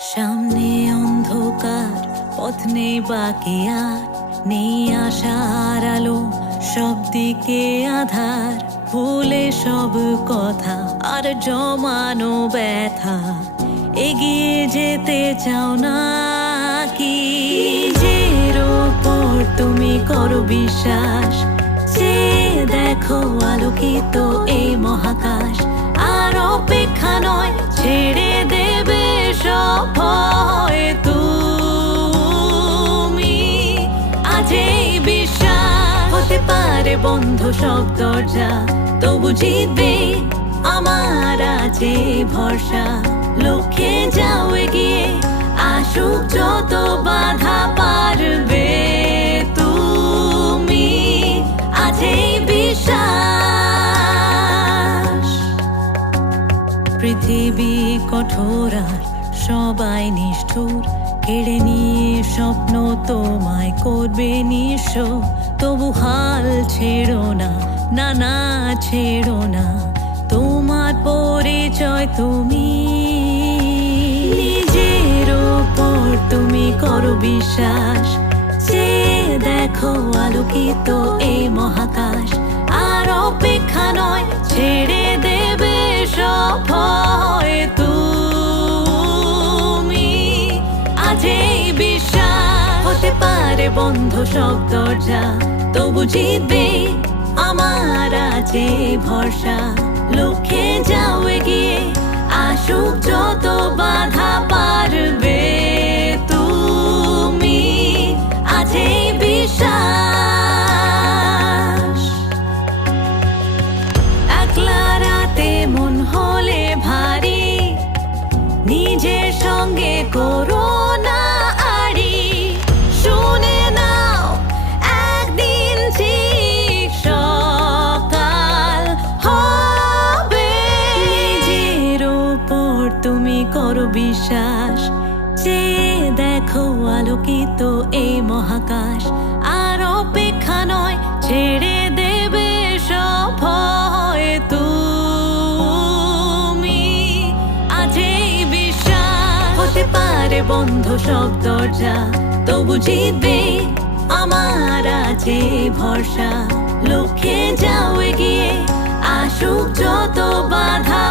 সামনে অন্ধকার, পথ নেই বাকি আর, নেই আশার আলো, সব দিকে আধার, ভুলে সব কথা, আর জমানো ব্যথা। এগিয়ে যেতে চাও না কি? নিজের ওপর তুমি করো বিশ্বাস। যে দেখো আলোকিত এই মহাকাশ, আর অপেক্ষা নয় ছেড়ে দেবে সব তুমি। বিশ্বাস হতে পারে বন্ধ সব দরজা। তবু জিতবে আমার আছে ভরসা। লক্ষ্যে যাও এগিয়ে, আসুক যত বাধা পারবে তুমি। এই বিশ্বাস। পৃথিবী কঠোর আর সবাই নিষ্ঠুর, কেড়ে নিয়ে স্বপ্ন তোমায় করবে নিঃস্ব। তবু হাল ছেড়ো না না না ছেড়ো না, তোমার পরিচয় তুমি। নিজের ওপর তুমি করো বিশ্বাস যে দেখো আলোকিত এই মহাকাশ হতে বন্ধ সব দরজা। তবু জিতবে আমার আছে ভরসা। লক্ষ্যে যাও এগিয়ে, আসুক যত বাধা পারবে। তুমি এই বিশ্বাস। একলা রাতে মন হলে ভারী। নিজের সঙ্গে করো করো বিশ্বাস। যে দেখো আলোকিত এই মহাকাশ, আর অপেক্ষা নয়, ছেড়ে দেবে সব তুমি। আজ বিশ্বাস। হতে পারে বন্ধ সব দরজা, তবু জিতবে আমার আছে ভরসা। লক্ষ্যে যাও এগিয়ে, আসুক যত বাধা